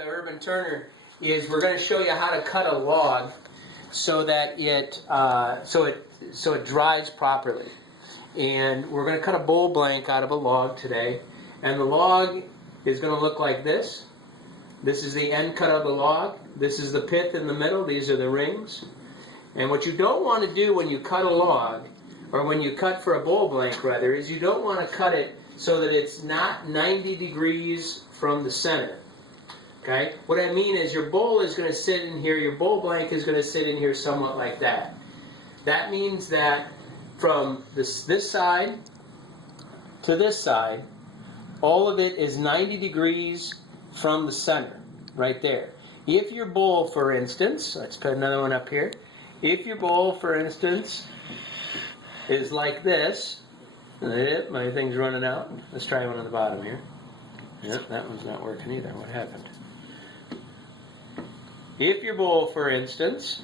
the Urban Turner is we're going to show you how to cut a log so that it dries properly. And we're going to cut a bowl blank out of a log today, and the log is going to look like this. This is the end cut of the log. This is the pith in the middle. These are the rings. And what you don't want to do when you cut a log, or when you cut for a bowl blank rather, is you don't want to cut it so that it's not 90 degrees from the center. Okay? What I mean is your bowl is going to sit in here, your bowl blank is going to sit in here somewhat like that. That means that from this side to this side, all of it is 90 degrees from the center, right there. If your bowl, for instance, let's put another one up here. If your bowl, for instance, is like this, my thing's running out. Let's try one on the bottom here. Yep, that one's not working either. What happened? If your bowl, for instance,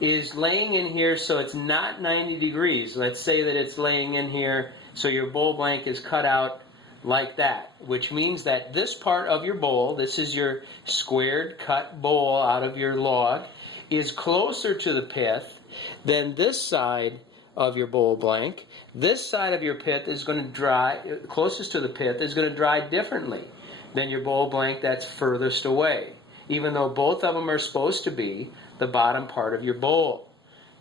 is laying in here so it's not 90 degrees, let's say that it's laying in here so your bowl blank is cut out like that, which means that this part of your bowl, this is your squared cut bowl out of your log, is closer to the pith than this side of your bowl blank. This side of your pith is going to dry, closest to the pith, is going to dry differently than your bowl blank that's furthest away, even though both of them are supposed to be the bottom part of your bowl.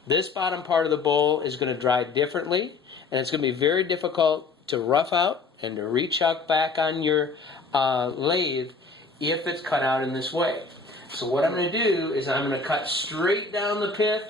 This bottom part of the bowl is going to dry differently, and it's going to be very difficult to rough out and to rechuck back on your lathe if it's cut out in this way. So what I'm going to do is I'm going to cut straight down the pith,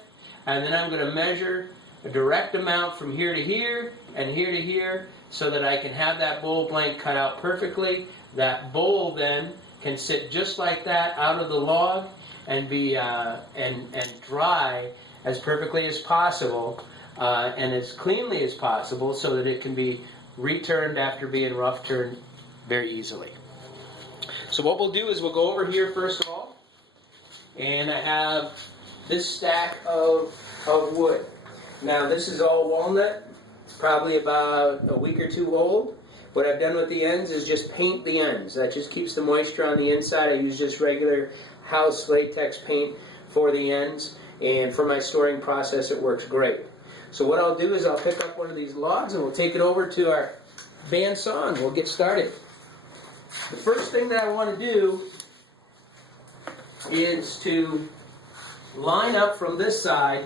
and then I'm going to measure a direct amount from here to here and here to here so that I can have that bowl blank cut out perfectly. That bowl then can sit just like that out of the log and be and dry as perfectly as possible and as cleanly as possible so that it can be returned after being rough turned very easily. So what we'll do is we'll go over here first of all, and I have this stack of wood. Now this is all walnut, probably about a week or two old. What I've done with the ends is just paint the ends. That just keeps the moisture on the inside. I use just regular house latex paint for the ends, and for my storing process it works great. So what I'll do is I'll pick up one of these logs and we'll take it over to our bandsaw and we'll get started. The first thing that I want to do is to line up from this side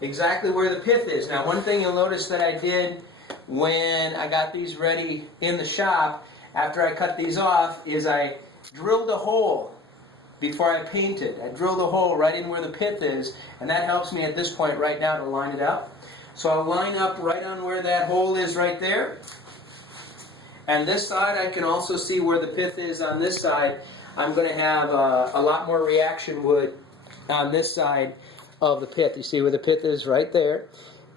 exactly where the pith is. Now one thing you'll notice that I did when I got these ready in the shop after I cut these off is I drilled a hole before I painted. I drilled a hole right in where the pith is, and that helps me at this point right now to line it up. So I'll line up right on where that hole is right there. And this side I can also see where the pith is on this side. I'm going to have a lot more reaction wood on this side of the pith. You see where the pith is right there.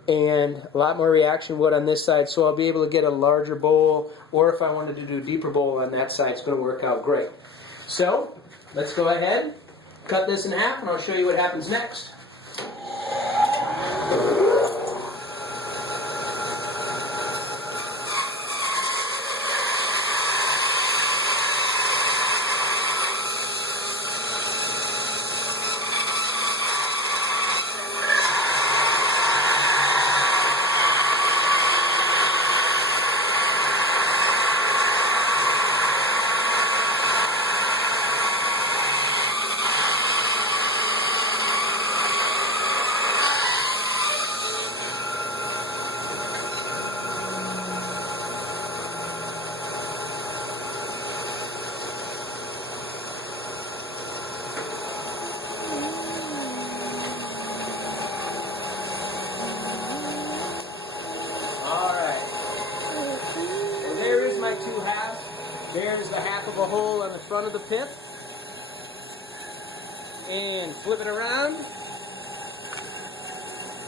And a lot more reaction wood on this side, so I'll be able to get a larger bowl, or if I wanted to do a deeper bowl on that side, it's going to work out great. So let's go ahead, cut this in half, and I'll show you what happens next. There's the half of a hole on the front of the pith. And flip it around.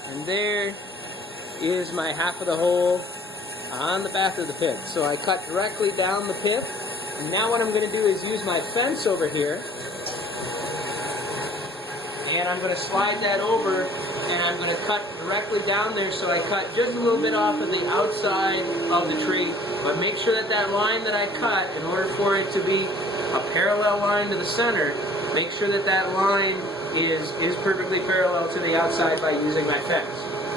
And there is my half of the hole on the back of the pith. So I cut directly down the pith. And now what I'm going to do is use my fence over here. And I'm going to slide that over, and I'm going to cut directly down there, so I cut just a little bit off of the outside of the tree. But make sure that that line that I cut, in order for it to be a parallel line to the center, make sure that that line is perfectly parallel to the outside by using my fence.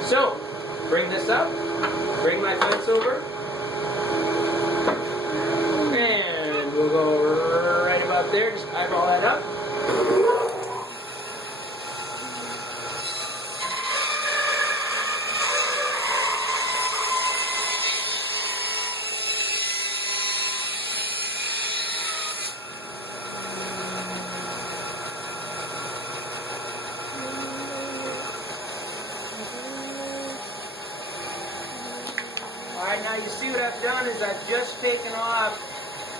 So, bring this up, bring my fence over, and we'll go right about there, just eyeball that up. Alright, now you see what I've done is I've just taken off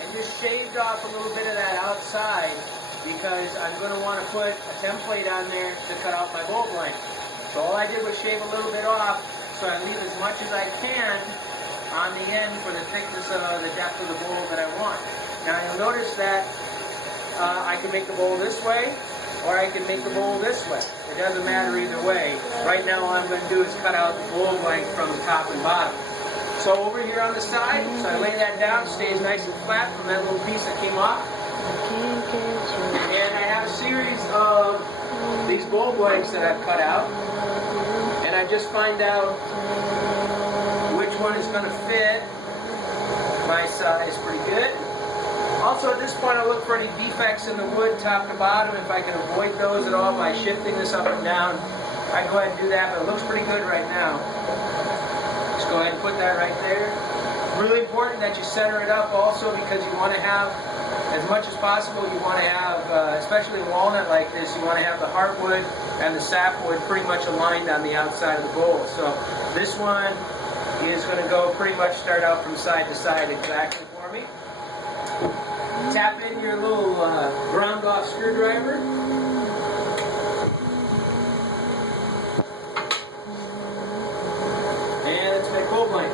and just shaved off a little bit of that outside because I'm going to want to put a template on there to cut out my bowl blank. So all I did was shave a little bit off so I leave as much as I can on the end for the thickness of the depth of the bowl that I want. Now you'll notice that I can make the bowl this way or I can make the bowl this way. It doesn't matter either way. Right now all I'm going to do is cut out the bowl blank from the top and bottom. So over here on the side, so I lay that down, stays nice and flat from that little piece that came off. And I have a series of these bowl blanks that I've cut out. And I just find out which one is going to fit my size pretty good. Also at this point I'll look for any defects in the wood top to bottom. If I can avoid those at all by shifting this up and down, I go ahead and do that, but it looks pretty good right now. Just go ahead and put that right there. Really important that you center it up also because you want to have, as much as possible, you want to have, especially walnut like this, you want to have the heartwood and the sapwood pretty much aligned on the outside of the bowl. So this one is going to go pretty much start out from side to side exactly for me. Tap in your little ground off screwdriver. And let's make bowl blank.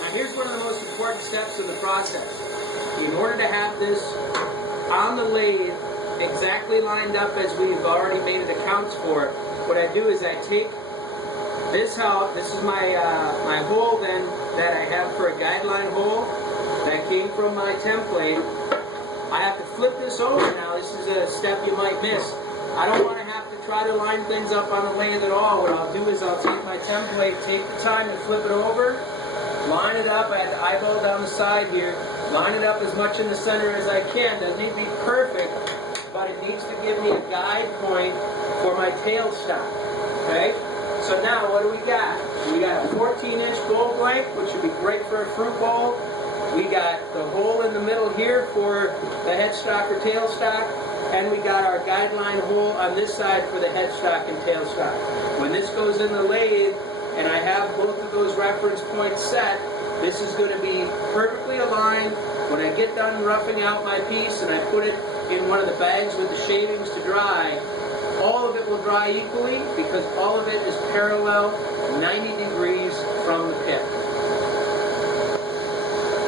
Now here's one of the most important steps in the process. In order to have this on the lathe exactly lined up as we've already made it accounts for, what I do is I take this out. This is my my hole then that I have for a guideline hole that came from my template. I have to flip this over now. This is a step you might miss. I don't want to have to try to line things up on the lathe at all. What I'll do is I'll take my template, take the time to flip it over, line it up. I have to eyeball down the side here. Line it up as much in the center as I can. Doesn't need to be perfect, but it needs to give me a guide point for my tailstock. Okay? So now what do we got? We got a 14-inch bowl blank, which would be great for a fruit bowl. We got the hole in the middle here for the headstock or tailstock, and we got our guideline hole on this side for the headstock and tailstock. When this goes in the lathe, and I have both of those reference points set, this is going to be perfectly aligned. When I get done roughing out my piece and I put it in one of the bags with the shavings to dry, all of it will dry equally because all of it is parallel 90 degrees